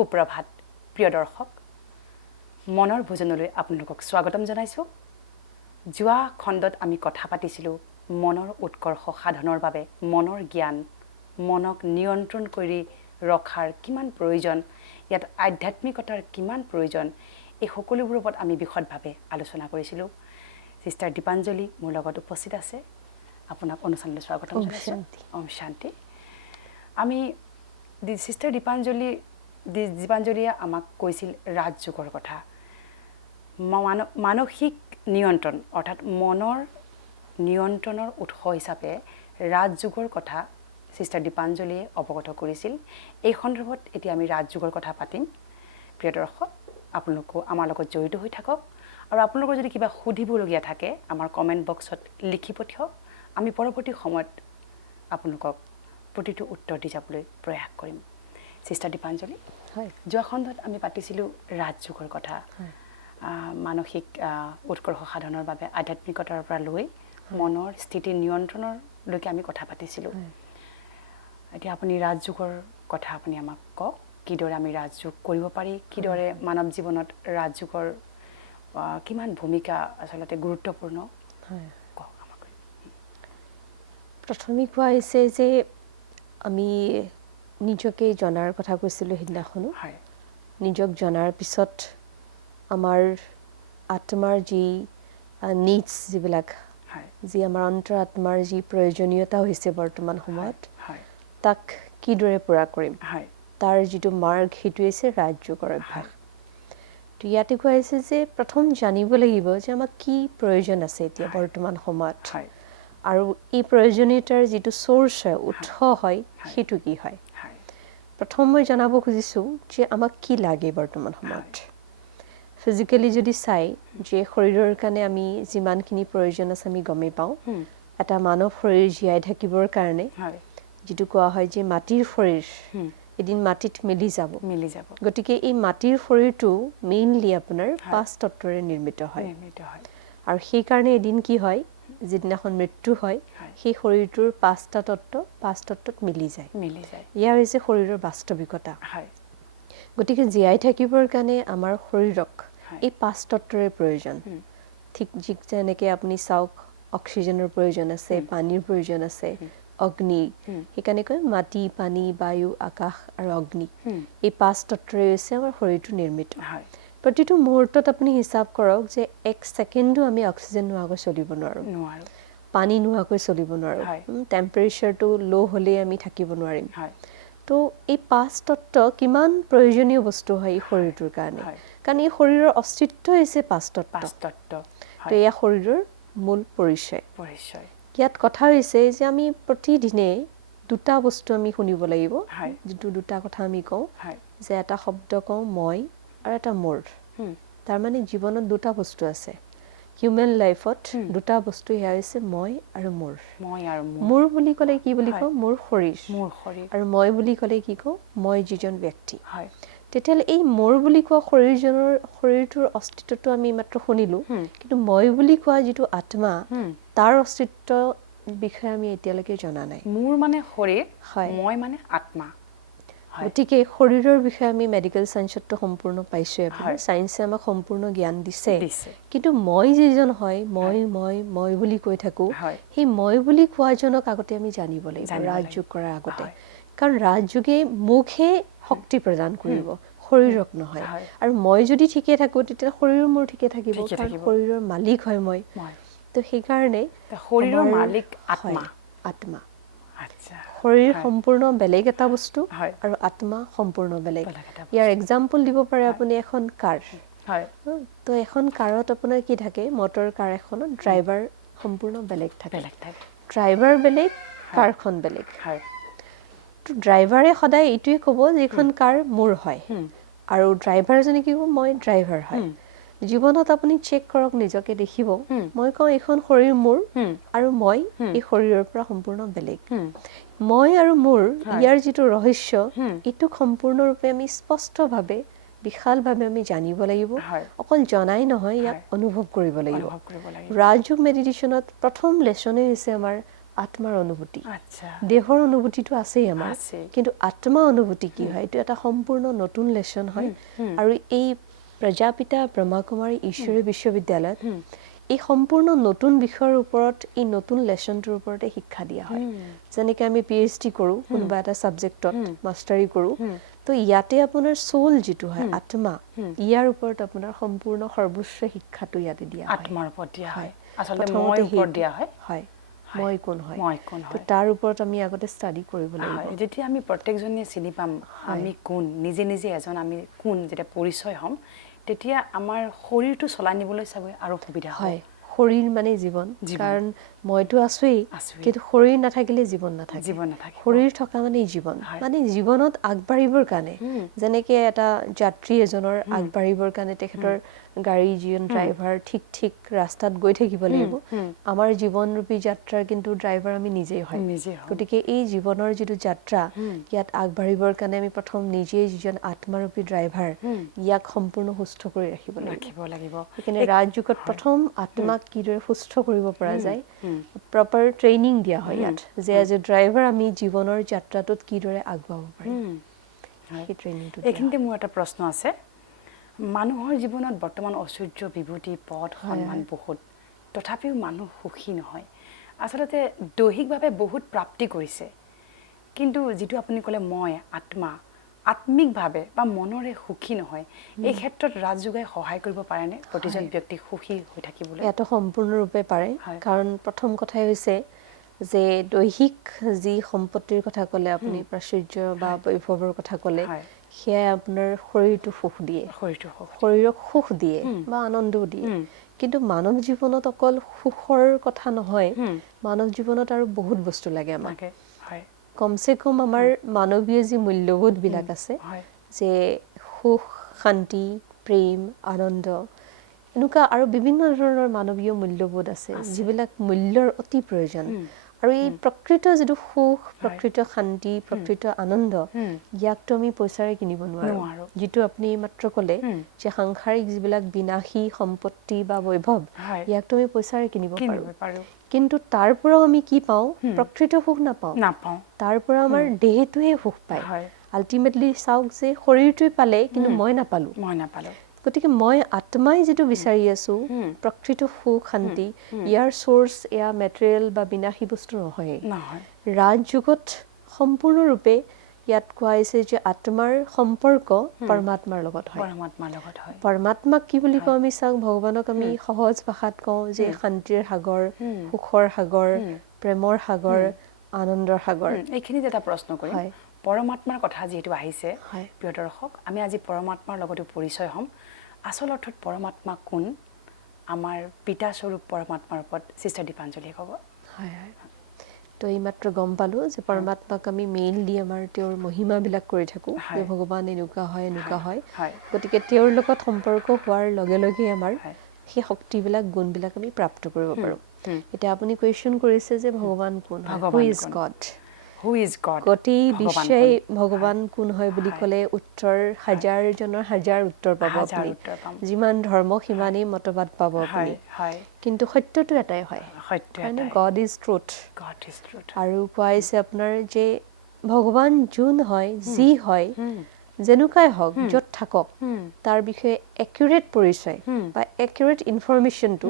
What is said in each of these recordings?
সুপ্ৰভাত প্ৰিয় দৰ্শক মনৰ ভোজনলৈ আপোনালোকক স্বাগতম জনাইছো যোৱা খণ্ডত আমি কথা পাতিছিলো মনৰ উৎকৰ্ষ সাধনৰ বাবে মনৰ জ্ঞান মনক নিয়ন্ত্ৰণ কৰি ৰখাৰ কিমান প্ৰয়োজন ইয়াত আধ্যাত্মিকতাৰ কিমান প্ৰয়োজন এই সকলোবোৰৰ ওপৰত আমি বিশদভাৱে আলোচনা কৰিছিলো সিস্টাৰ দীপাঞ্জলি মোৰ লগত উপস্থিত আছে আপোনাক অনুষ্ঠানলৈ স্বাগতম জনাইছো ওম শান্তি আমি সিস্টাৰ দীপাঞ্জলিয়ে আমাক কৈছিল ৰাজযোগৰ কথা মানসিক নিয়ন্ত্ৰণ অৰ্থাৎ মনৰ নিয়ন্ত্ৰণৰ উৎস হিচাপে ৰাজযোগৰ কথা সিস্টাৰ দীপাঞ্জলিয়ে অৱগত কৰিছিল এই সন্দৰ্ভত এতিয়া আমি ৰাজযোগৰ কথা পাতিম প্ৰিয় দৰ্শক আপোনালোক আমাৰ লগত জড়িত হৈ থাকক আৰু আপোনালোকৰ যদি কিবা সুধিবলগীয়া থাকে আমাৰ কমেন্ট বক্সত লিখি পঠিয়াওক আমি পৰৱৰ্তী সময়ত আপোনালোকক প্ৰতিটো উত্তৰ দি যাবলৈ প্ৰয়াস কৰিম সিস্টাৰ দীপাঞ্জলি হয় যোৱা খণ্ডত আমি পাতিছিলো ৰাজযোগৰ কথা মানসিক উৎকৰ্ষ সাধনৰ বাবে আধ্যাত্মিকতাৰ পৰা লৈ মনৰ স্থিতি নিয়ন্ত্ৰণলৈকে আমি কথা পাতিছিলো এতিয়া আপুনি ৰাজযোগৰ কথা আপুনি আমাক কওক কিদৰে আমি ৰাজযোগ কৰিব পাৰি কিদৰে মানৱ জীৱনত ৰাজযোগৰ কিমান ভূমিকা আসলতে গুৰুত্বপূৰ্ণ হয় কওক আমাক প্ৰথমে কোৱা হৈছে যে আমি নিজকে জনাৰ কথা কৈছিলোঁ সিদিনাখনো হয় নিজক জনাৰ পিছত আমাৰ আত্মাৰ যি নিডছ যিবিলাক হয় যি আমাৰ অন্তৰাত্মাৰ যি প্ৰয়োজনীয়তা হৈছে বৰ্তমান সময়ত হয় তাক কিদৰে পূৰা কৰিম হয় তাৰ যিটো মাৰ্গ সেইটো হৈছে ৰাজযোগৰ অভ্যাস তো ইয়াতে কোৱা হৈছে যে প্ৰথম জানিব লাগিব যে আমাক কি প্ৰয়োজন আছে এতিয়া বৰ্তমান সময়ত হয় আৰু এই প্ৰয়োজনীয়তাৰ যিটো চ'ৰ্চ হয় উৎস হয় সেইটো কি হয় হয় প্ৰথম মই জনাব খুজিছোঁ যে আমাক কি লাগে বৰ্তমান সময়ত ফিজিকেলি যদি চাই যে শৰীৰৰ কাৰণে আমি যিমানখিনি প্ৰয়োজন আছে আমি গমেই পাওঁ এটা মানৱ শৰীৰ জীয়াই থাকিবৰ কাৰণে হয় যিটো কোৱা হয় যে মাটিৰ শৰীৰ এদিন মাটিত মিলি যাব গতিকে এই মাটিৰ শৰীৰটো মেইনলি আপোনাৰ 5 তত্ত্বৰে নিৰ্মিত হয় আৰু সেইকাৰণে এদিন কি হয় যিদিনাখন মৃত্যু হয় সেই শৰীৰটোৰ 5টা তত্ত্বত মিলি যায় ইয়াৰ হৈছে শৰীৰৰ বাস্তৱিকতা গতিকে জীয়াই থাকিবৰ কাৰণে আমাৰ শৰীৰক এই 5 তত্ত্বৰে প্ৰয়োজন ঠিক যেনেকৈ আপুনি চাওক অক্সিজেনৰ প্ৰয়োজন আছে পানীৰ প্ৰয়োজন আছে অগ্নি সেইকাৰণে কয় মাটি পানী বায়ু আকাশ আৰু অগ্নি এই 5 তত্ত্বৰে হৈছে আমাৰ শৰীৰটো নিৰ্মিত প্ৰতিটো মুহূৰ্তত আপুনি হিচাপ কৰক যে 1 ছেকেণ্ডো আমি অক্সিজেন নোহোৱাকৈ চলিব নোৱাৰোঁ পানী নোহোৱাকৈ চলিব নোৱাৰোঁ টেম্পাৰেচাৰটো ল' হ'লে আমি থাকিব নোৱাৰিম তো এই 5 তত্ত্ব কিমান প্ৰয়োজনীয় বস্তু হয় এই শৰীৰটোৰ কাৰণে কাৰণ এই শৰীৰৰ অস্তিত্ব হৈছে 5 তত্ত্ব তো এয়া শৰীৰৰ মূল পৰিচয় ইয়াত কথা হৈছে যে আমি প্ৰতিদিনে দুটা বস্তু আমি শুনিব লাগিব যিটো দুটা কথা আমি কওঁ যে এটা শব্দ কওঁ মই আৰু এটা মোৰ তাৰমানে জীৱনত দুটা বস্তু আছে হিউমেন লাইফত দুটা বস্তু এয়া হৈছে মই আৰু মোৰ মোৰ বুলি ক'লে কি বুলি কওঁ মোৰ শৰীৰ আৰু মই বুলি ক'লে কি কওঁ মই যিজন ব্যক্তি তেতিয়াহ'লে এই মোৰ বুলি কোৱা শৰীৰটোৰ অস্তিত্বটো আমি মাত্ৰ শুনিলোঁ কিন্তু মই বুলি কোৱা যিটো আত্মা তাৰ অস্তিত্ব বিষয়ে আমি এতিয়ালৈকে জনা নাই মোৰ মানে শৰীৰ মই মানে আত্মা গতিকে শৰীৰৰ বিষয়ে আমি মেডিকেল চায়েন্সতো সম্পূৰ্ণ পাইছোঁ আপুনি চায়েন্সে আমাক সম্পূৰ্ণ জ্ঞান দিছে কিন্তু মই যিজন হয় মই বুলি কৈ থাকোঁ সেই মই বুলি কোৱাজনক আগতে আমি জানিব লাগিব ৰাজযোগ কৰাৰ আগতে কাৰণ ৰাজযোগে মোকহে শক্তি প্ৰদান কৰিব শৰীৰক নহয় আৰু মই যদি ঠিকে থাকোঁ তেতিয়া শৰীৰো মোৰ ঠিকে থাকিব কাৰণ শৰীৰৰ মালিক হয় মই তো সেইকাৰণে শৰীৰৰ মালিক আত্মা শৰীৰ সম্পূৰ্ণ বেলেগ এটা বস্তু আৰু আত্মা সম্পূৰ্ণ বেলেগ ইয়াৰ এক্সাম্পল দিব পাৰে আপুনি এখন কাৰ তো এখন কাৰত আপোনাৰ কি থাকে মটৰ কাৰ এখনত ড্ৰাইভাৰ সম্পূৰ্ণ বেলেগ থাকে ড্ৰাইভাৰ বেলেগ কাৰখন বেলেগ তো ড্ৰাইভাৰে সদায় এইটোৱে ক'ব যে এইখন কাৰ মোৰ হয় আৰু ড্ৰাইভাৰজনে কি ক'ব মই ড্ৰাইভাৰ হয় জীৱনত আপুনি চেক কৰক নিজকে দেখিব মই কওঁ এইখন শৰীৰ মোৰ আৰু মই এই শৰীৰৰ পৰা সম্পূৰ্ণ বেলেগ মই আৰু মোৰ ইয়াৰ যিটো ৰহস্য এইটো সম্পূৰ্ণৰূপে আমি স্পষ্টভাৱে বিশালভাৱে আমি জানিব লাগিব অকল জনাই নহয় ইয়াক অনুভৱ কৰিব লাগিব ৰাজযোগ মেডিটেশ্যনত প্ৰথম লেছনে হৈছে আমাৰ আত্মাৰ অনুভূতি আচ্ছা দেহৰ অনুভূতিটো আছেই আমাৰ কিন্তু আত্মা অনুভূতি কি হয় এইটো এটা সম্পূৰ্ণ নতুন লেসন হয় আৰু এই প্ৰজাপিতা ব্ৰহ্মকুমাৰী ঈশ্বৰী বিশ্ববিদ্যালয়ত এই সম্পূৰ্ণ নতুন বিষয়ৰ ওপৰত এই নতুন লেসনটোৰ ওপৰতে শিক্ষা দিয়া হয় যেনেকৈ আমি PhD কৰোঁ কোনোবা এটা সাবজেক্টত মাষ্টাৰী কৰোঁ তো ইয়াতে আপোনাৰ সোল যেটো হয় আত্মা ইয়াৰ ওপৰত আপোনাৰ সম্পূৰ্ণ সৰ্বোচ্চ শিক্ষাটো ইয়াতে দিয়া হয় আত্মাৰ ওপৰত দিয়া হয় আসলে মই ওপৰত দিয়া হয় হয় মই কোন হয় তো তাৰ ওপৰত আমি আগতে ষ্টাডি কৰিব লাগিব যেতিয়া আমি প্ৰত্যেকজনে চিনি পাম আমি কোন নিজে নিজে এজন আমি কোন যেতিয়া পৰিচয় হ'ম তেতিয়া আমাৰ শৰীৰটো চলাই নিবলৈ চাগৈ আৰু সুবিধা হয় শৰীৰ মানে জীৱন কাৰণ মইতো আছোই কিন্তু শৰীৰ নাথাকিলে জীৱন নাথাকে শৰীৰ থকা মানে জীৱন মানে জীৱনত আগবাঢ়িবৰ কাৰণে যেনেকৈ এটা যাত্ৰী এজনৰ আগবাঢ়িবৰ কাৰণে তেখেতৰ গাড়ী যিজন ড্ৰাইভাৰ ঠিক ৰাস্তাত গৈ থাকিব লাগিব আমাৰ জীৱনৰূপী যাত্ৰাৰ কিন্তু ড্ৰাইভাৰ আমি নিজেই হয় গতিকে এই জীৱনৰ যিটো যাত্ৰা ইয়াত আগবাঢ়িবৰ কাৰণে আমি প্ৰথম নিজেই যিজন আত্মাৰূপী ড্ৰাইভাৰ ইয়াক সম্পূৰ্ণ সুস্থ কৰি ৰাখিব লাগিব সেইকাৰণে ৰাজযোগত প্ৰথম আত্মাক কিদৰে সুস্থ কৰিব পৰা যায় প্ৰপাৰ ট্ৰেইনিং দিয়া হয় ইয়াত যে এজ এ ড্ৰাইভাৰ আমি জীৱনৰ যাত্ৰাটোত কিদৰে আগবাঢ়িব পাৰিম সেই ট্ৰেইনিংটো এইখিনিতে মোৰ এটা প্ৰশ্ন আছে মানুহৰ জীৱনত বৰ্তমান ঐশ্বৰ্য বিভূতি পদ সন্মান বহুত তথাপিও মানুহ সুখী নহয় আচলতে দৈহিকভাৱে বহুত প্ৰাপ্তি কৰিছে কিন্তু যেটো আপুনি ক'লে মই আত্মা আত্মিকভাৱে বা মনৰে সুখী নহয় এই ক্ষেত্ৰত ৰাজযোগে সহায় কৰিব পাৰেনে প্ৰতিজন ব্যক্তি সুখী হৈ থাকিবলৈ এটো সম্পূৰ্ণৰূপে পাৰে কাৰণ প্ৰথম কথাই হৈছে যে দৈহিক যি সম্পত্তিৰ কথা ক'লে আপুনি প্ৰাচুৰ্য বা বৈভৱৰ কথা ক'লে সেয়া আপোনাৰ শৰীৰটো সুখ দিয়ে শৰীৰক সুখ দিয়ে বা আনন্দ দিয়ে কিন্তু মানৱ জীৱনত অকল সুখৰ কথা নহয় মানৱ জীৱনত আৰু বহুত বস্তু লাগে আমাক কমসে কম আমাৰ মানৱীয় যি মূল্যবোধ বিলাক আছে যে সুখ শান্তি প্ৰেম আনন্দ এনেকুৱা আৰু বিভিন্ন ধৰণৰ মানৱীয় মূল্যবোধ আছে যিবিলাক মূল্যৰ অতি প্ৰয়োজন আৰু এই প্ৰকৃত যেটো সুখ প্ৰকৃত শান্তি প্ৰকৃত আনন্দ ইয়াকটো আমি পইচাৰে কিনিব নোৱাৰো যেটো আপুনি মাত্ৰ ক'লে যে সাংসাৰিক যিবিলাক বিনাশী সম্পত্তি বা বৈভৱ ইয়াকটো আমি পইচাৰে কিনিব পাৰো কিন্তু তাৰ পৰাও আমি কি পাওঁ প্ৰকৃত সুখ নাপাওঁ তাৰ পৰা আমাৰ দেহটোৱে সুখ পায় আলটিমেটলি চাওক যে শৰীৰটোৱে পালে কিন্তু মই নাপালো গতিকে মই আত্মাই যেটো বিচাৰি আছো প্ৰকৃত সুখ শান্তি ইয়াৰ সোৰ্স এয়া মেটেৰিয়েল বা বিনাশী বস্তু নহয় ৰাজযোগত সম্পূৰ্ণৰূপে ইয়াত কোৱা হৈছে যে আত্মাৰ সম্পৰ্ক পৰমাত্মাৰ লগত হয় পৰমাত্মাক কি বুলি কওঁ আমি চাওক ভগৱানক আমি সহজ ভাষাত কওঁ যে শান্তিৰ সাগৰ সুখৰ সাগৰ প্ৰেমৰ সাগৰ আনন্দৰ সাগৰ এইখিনিত এটা প্ৰশ্ন কৰিম পৰমাত্মাৰ কথা যেটো আহিছে প্ৰিয় দৰ্শক আমি আজি পৰমাত্মাৰ লগতো পৰিচয় হ'ম আসল অৰ্থত পৰমাত্মা কোন আমাৰ পিতা স্বৰূপ পৰমাত্মাৰ ওপৰত সিস্টাৰ দীপাঞ্জলি ক'ব তো এই মাত্ৰ গম পালো যে পৰমাত্মাক আমি মেইনলি আমাৰ তেওঁৰ মহিমা বিলাক কৰি থাকো যে ভগৱান এনেকুৱা হয় গতিকে তেওঁৰ লগত সম্পৰ্ক হোৱাৰ লগে লগে আমাৰ সেই শক্তিবিলাক গুণবিলাক আমি প্ৰাপ্ত কৰিব পাৰো এটা আপুনি কোৱেশ্চন কৰিছে যে ভগৱান কোন হু ইজ গড গোটেই বিশ্বই ভগৱান কোন হয় বুলি ক'লে উত্তৰ হাজাৰজনৰ হাজাৰ উত্তৰ পাব আপুনি যিমান ধৰ্ম সিমানেই মতবাদ পাব আপুনি কিন্তু সত্যটো এটাই হয় মানে গড ইজ ট্ৰুথ আৰু কোৱাইছে আপোনাৰ যে ভগৱান যোন হয় যি হয় যেনুকাই হওক যত থাকক তাৰ বিষয়ে একিউৰেট পৰিচয় বা একিউৰেট ইনফৰমেশনটো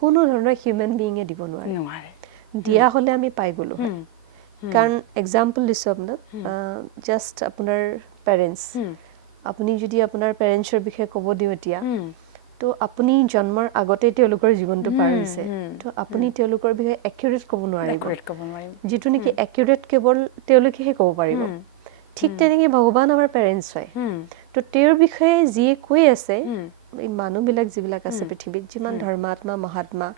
কোনো ধৰণৰ হিউম্যান বিইঙে দিব নোৱাৰে দিয়া হলে আমি পাই গলো হয় কাৰণ এক্সাম্পল দিছো আপোনাক জাস্ট আপোনাৰ পেৰেন্টস আপুনি যদি আপোনাৰ পেৰেন্টছৰ বিষয়ে ক'ব দিও এতিয়া তো আপুনি জন্মৰ আগতে তেওঁলোকৰ জীৱনটো পাৰ হৈছে তো আপুনি তেওঁলোকৰ বিষয়ে একিউৰেট ক'ব নোৱাৰিব যেটো নেকি একিউৰেট কেৱল তেওঁলোকেহে ক'ব পাৰিব ঠিক তেনেকৈ ভগৱান আমাৰ পেৰেন্টস হয় তো তেওঁৰ বিষয়ে যিয়ে কৈ আছে এই মানুহবিলাক যিবিলাক আছে পৃথিৱীত যিমান ধৰ্মাত্মা মহাত্মা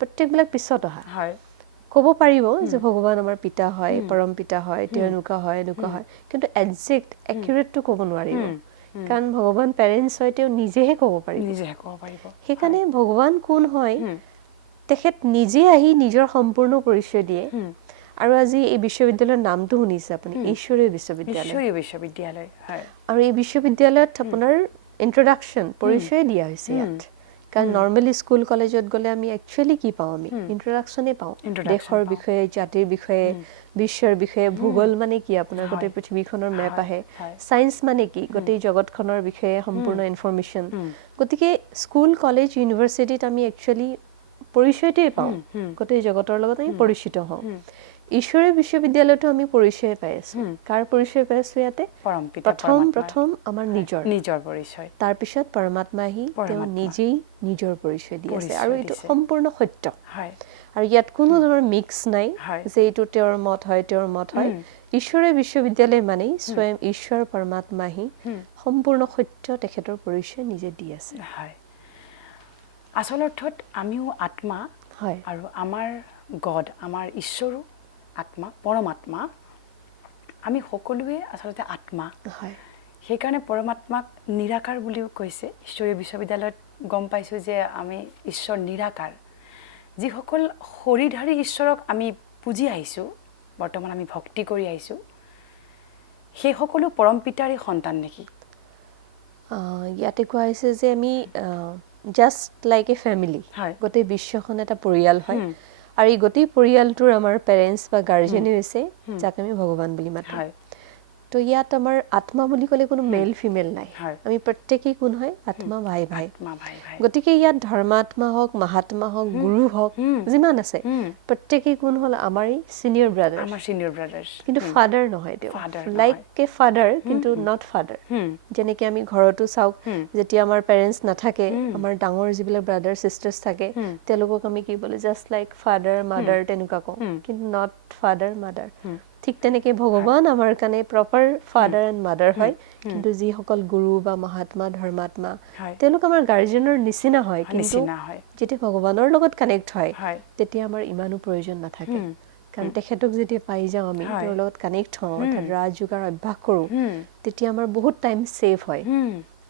প্ৰত্যেকবিলাক পিছত অহা ক'ব পাৰিব যে ভগৱান আমাৰ পিতা হয় পৰম পিতা হয় তেওঁলোকা হয় কিন্তু একজেক্ট একিউৰেটটো ক'ব নোৱাৰিব কাৰণ ভগৱান পেৰেন্টস হয় তেওঁ নিজেহে ক'ব পাৰিব সেইকাৰণে ভগৱান কোন হয় তেখেত নিজে আহি নিজৰ সম্পূৰ্ণ পৰিচয় দিয়ে আৰু আজি এই বিশ্ববিদ্যালয়ৰ নামটো শুনিছে আপুনি ঈশ্বৰীয় বিশ্ববিদ্যালয় আৰু এই বিশ্ববিদ্যালয়ত আপোনাৰ ইন্ট্ৰোডাকশন পৰিচয় দিয়া হৈছে ইয়াত কাৰণ নৰ্মেলি স্কুল কলেজত গ'লে আমি একচুৱেলি কি পাওঁ আমি ইন্ট্ৰডাকশ্যনে পাওঁ দেশৰ বিষয়ে জাতিৰ বিষয়ে বিশ্বৰ বিষয়ে ভূগোল মানে কি আপোনাৰ গোটেই পৃথিৱীখনৰ মেপ আহে সায়েন্স মানে কি গোটেই জগতখনৰ বিষয়ে সম্পূৰ্ণ ইনফৰমেশ্যন গতিকে স্কুল কলেজ ইউনিভাৰ্চিটিত আমি একচুৱেলি পৰিচয়টোৱে পাওঁ গোটেই জগতৰ লগত আমি পৰিচিত হওঁ ঈশ্বৰীয় বিশ্ববিদ্যালয়তো আমি পৰিচয় পাই আছো কাৰ পৰিচয় পাই আছো ইয়াতে প্ৰথম আমাৰ নিজৰ পৰিচয় তাৰপিছত পৰমাত্মা আহি তেওঁ নিজেই নিজৰ পৰিচয় দি আছে আৰু এইটো সম্পূৰ্ণ সত্য আৰু ইয়াত কোনো ধৰণৰ মিক্স নাই যে এইটো তেওঁৰ মত হয় ঈশ্বৰীয় বিশ্ববিদ্যালয় মানে স্বয়ং ঈশ্বৰ পৰমাত্মা আহি সম্পূৰ্ণ সত্য তেখেতৰ পৰিচয় নিজে দি আছে আচল অৰ্থত আমিও আত্মা আৰু আমাৰ গড আমাৰ ঈশ্বৰো আত্মা পৰমাত্মা আমি সকলোৱে আচলতে আত্মা সেইকাৰণে পৰমাত্মাক নিৰাকাৰ বুলিও কৈছে ঈশ্বৰীয় বিশ্ববিদ্যালয়ত গম পাইছোঁ যে আমি ঈশ্বৰ নিৰাকাৰ যিসকল শৰীৰধাৰী ঈশ্বৰক আমি পুজি আহিছোঁ বৰ্তমান আমি ভক্তি কৰি আহিছোঁ সেই সকলো পৰম পিতাৰে সন্তান নেকি ইয়াতে কোৱা হৈছে যে আমি জাষ্ট লাইক এ ফেমিলি গোটেই বিশ্বখন এটা পৰিয়াল হয় আৰু এই গোটেই পৰিয়ালটোৰ আমাৰ পেৰেণ্টছ বা গাৰ্জেনে হৈছে যাক আমি ভগৱান বুলি মাতো তো ইয়াত আমাৰ আত্মা বুলি ক'লে কোনো মেল ফিমেল নাই আমি প্ৰত্যেকেই কোন হয় আত্মা ভাই ভাই গতিকে ইয়াত ধৰ্মাত্মা হওক মহাত্মা হওক গুৰু হওক যিমান আছে প্ৰত্যেকেই কোন হ'ল আমাৰেই চিনিয়ৰ ব্ৰাদাৰ কিন্তু ফাদাৰ নহয় তেওঁ লাইক এ ফাদাৰ কিন্তু নট ফাদাৰ যেনেকৈ আমি ঘৰতো চাওক যেতিয়া আমাৰ পেৰেণ্টছ নাথাকে আমাৰ ডাঙৰ যিবিলাক ব্ৰাদাৰ চিষ্টাৰ্ছ থাকে তেওঁলোকক আমি কি বোলে জাষ্ট লাইক ফাদাৰ মাদাৰ তেনেকুৱা কওঁ কিন্তু নট ফাদাৰ মাদাৰ ঠিক তেনেকৈ ভগৱান আমাৰ কাৰণে প্ৰপাৰ ফাদাৰ এণ্ড মাদাৰ হয় কিন্তু যিসকল গুৰু বা মহাত্মা ধৰ্মাত্মা তেওঁলোক আমাৰ গাৰ্জেনৰ নিচিনা হয় কিন্তু যেতিয়া ভগৱানৰ লগত কানেক্ট হয় তেতিয়া আমাৰ ইমানো প্ৰয়োজন নাথাকে কাৰণ তেখেতক যেতিয়া পাই যাওঁ আমি তেওঁৰ লগত কানেক্ট হওঁ অৰ্থাৎ ৰাজযোগাৰ অভ্যাস কৰোঁ তেতিয়া আমাৰ বহুত টাইম ছেভ হয়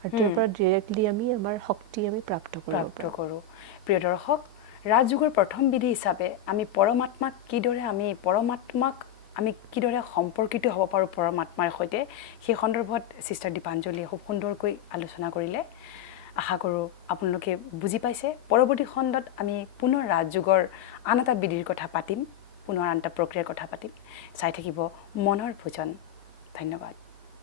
আৰু তেওঁৰ পৰা ডিৰেক্টলি আমি আমাৰ শক্তি আমি প্ৰাপ্ত কৰোঁ প্ৰিয় দৰ্শক ৰাজযোগৰ প্ৰথম বিধি হিচাপে আমি পৰমাত্মাক কিদৰে আমি কিদৰে সম্পৰ্কিত হ'ব পাৰোঁ পৰমাত্মাৰ সৈতে সেই সন্দৰ্ভত চিষ্টাৰ দীপাঞ্জলীয়ে খুব সুন্দৰকৈ আলোচনা কৰিলে আশা কৰোঁ আপোনালোকে বুজি পাইছে পৰৱৰ্তী খণ্ডত আমি পুনৰ ৰাজযোগৰ আন এটা বিধিৰ কথা পাতিম পুনৰ আন এটা প্ৰক্ৰিয়াৰ কথা পাতিম চাই থাকিব মনৰ ভোজন ধন্যবাদ